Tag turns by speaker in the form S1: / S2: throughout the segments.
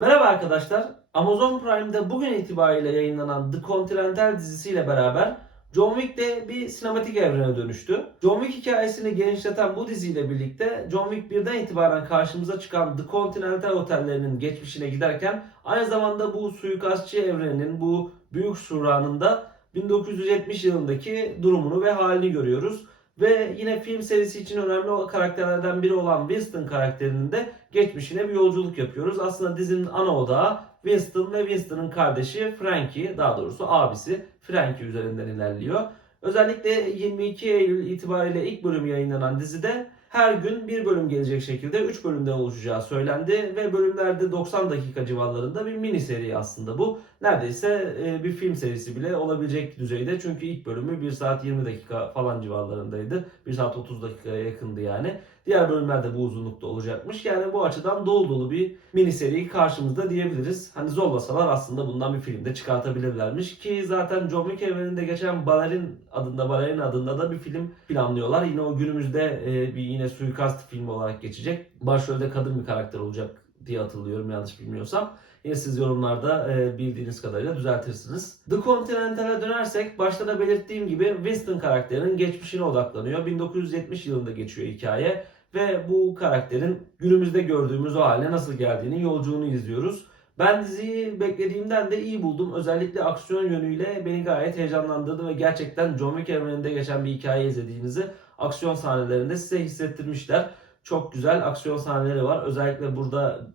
S1: Merhaba arkadaşlar. Amazon Prime'de bugün itibariyle yayınlanan The Continental dizisiyle beraber John Wick de bir sinematik evrene dönüştü. John Wick hikayesini genişleten bu diziyle birlikte John Wick 1'den itibaren karşımıza çıkan The Continental otellerinin geçmişine giderken aynı zamanda bu suikastçı evreninin bu büyük şuranın da 1970 yılındaki durumunu ve halini görüyoruz. Ve yine film serisi için önemli o karakterlerden biri olan Winston karakterinin de geçmişine bir yolculuk yapıyoruz. Aslında dizinin ana odağı Winston ve Winston'ın kardeşi Frankie, daha doğrusu abisi Frankie üzerinden ilerliyor. Özellikle 22 Eylül itibariyle ilk bölüm yayınlanan dizide her gün bir bölüm gelecek şekilde 3 bölümden oluşacağı söylendi ve bölümlerde 90 dakika civarlarında bir mini seri aslında bu. Neredeyse e, bir film serisi bile olabilecek düzeyde çünkü ilk bölümü 1 saat 20 dakika falan civarlarındaydı. 1 saat 30 dakikaya yakındı yani. Diğer bölümler de bu uzunlukta olacakmış. Yani bu açıdan dolu dolu bir mini seri karşımızda diyebiliriz. Hani zorlasalar aslında bundan bir filmde çıkartabilirlermiş. Ki zaten John Wick evreninde geçen Balerin adında Balerin adında da bir film planlıyorlar. Yine o günümüzde e, bir yine suikast filmi olarak geçecek. Başrolde kadın bir karakter olacak diye hatırlıyorum yanlış bilmiyorsam. Yine siz yorumlarda e, bildiğiniz kadarıyla düzeltirsiniz. The Continental'e dönersek başta da belirttiğim gibi Winston karakterinin geçmişine odaklanıyor. 1970 yılında geçiyor hikaye ve bu karakterin günümüzde gördüğümüz o haline nasıl geldiğini yolculuğunu izliyoruz. Ben diziyi beklediğimden de iyi buldum. Özellikle aksiyon yönüyle beni gayet heyecanlandırdı ve gerçekten John Wick evreninde geçen bir hikaye izlediğinizi aksiyon sahnelerinde size hissettirmişler. Çok güzel aksiyon sahneleri var. Özellikle burada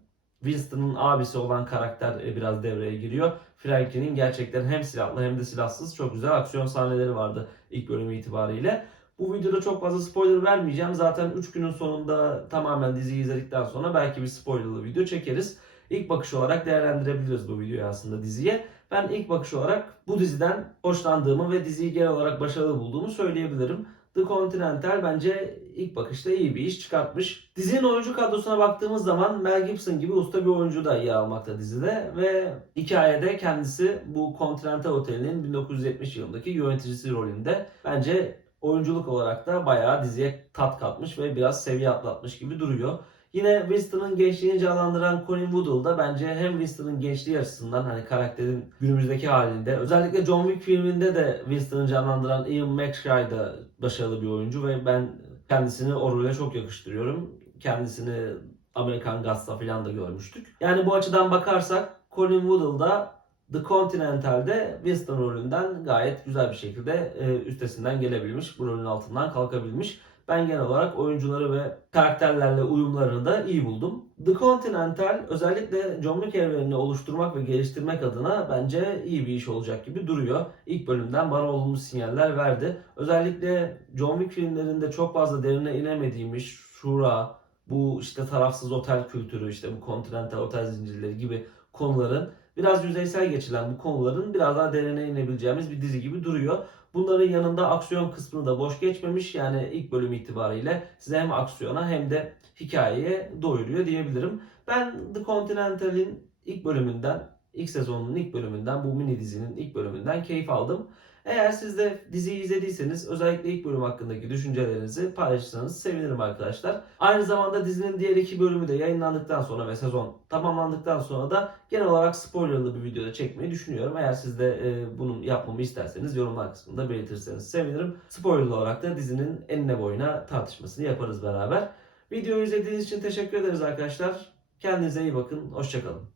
S1: Winston'ın abisi olan karakter e, biraz devreye giriyor. Frankie'nin gerçekten hem silahlı hem de silahsız çok güzel aksiyon sahneleri vardı ilk bölümü itibariyle. Bu videoda çok fazla spoiler vermeyeceğim. Zaten 3 günün sonunda tamamen diziyi izledikten sonra belki bir spoilerlı video çekeriz. İlk bakış olarak değerlendirebiliriz bu videoyu aslında diziye. Ben ilk bakış olarak bu diziden hoşlandığımı ve diziyi genel olarak başarılı bulduğumu söyleyebilirim. The Continental bence ilk bakışta iyi bir iş çıkartmış. Dizinin oyuncu kadrosuna baktığımız zaman Mel Gibson gibi usta bir oyuncu da yer almakta dizide ve hikayede kendisi bu Continental Oteli'nin 1970 yılındaki yöneticisi rolünde. Bence oyunculuk olarak da bayağı diziye tat katmış ve biraz seviye atlatmış gibi duruyor. Yine Winston'ın gençliğini canlandıran Colin Woodall da bence hem Winston'ın gençliği açısından hani karakterin günümüzdeki halinde özellikle John Wick filminde de Winston'ı canlandıran Ian McShane da başarılı bir oyuncu ve ben kendisini o role çok yakıştırıyorum. Kendisini Amerikan Gods'ta falan da görmüştük. Yani bu açıdan bakarsak Colin Woodall da The Continental'de Winston rolünden gayet güzel bir şekilde e, üstesinden gelebilmiş. Bu rolün altından kalkabilmiş. Ben genel olarak oyuncuları ve karakterlerle uyumlarını da iyi buldum. The Continental özellikle John Wick evrenini oluşturmak ve geliştirmek adına bence iyi bir iş olacak gibi duruyor. İlk bölümden bana olumlu sinyaller verdi. Özellikle John Wick filmlerinde çok fazla derine inemediğimiz şura, bu işte tarafsız otel kültürü, işte bu Continental otel zincirleri gibi konuların biraz yüzeysel geçilen bu konuların biraz daha derine inebileceğimiz bir dizi gibi duruyor. Bunların yanında aksiyon kısmını da boş geçmemiş. Yani ilk bölüm itibariyle size hem aksiyona hem de hikayeye doyuruyor diyebilirim. Ben The Continental'in ilk bölümünden, ilk sezonun ilk bölümünden, bu mini dizinin ilk bölümünden keyif aldım. Eğer siz de diziyi izlediyseniz özellikle ilk bölüm hakkındaki düşüncelerinizi paylaşırsanız sevinirim arkadaşlar. Aynı zamanda dizinin diğer iki bölümü de yayınlandıktan sonra ve sezon tamamlandıktan sonra da genel olarak spoilerlı bir videoda çekmeyi düşünüyorum. Eğer siz de e, bunun yapmamı isterseniz yorumlar kısmında belirtirseniz sevinirim. Spoilerlı olarak da dizinin enine boyuna tartışmasını yaparız beraber. Videoyu izlediğiniz için teşekkür ederiz arkadaşlar. Kendinize iyi bakın. Hoşçakalın.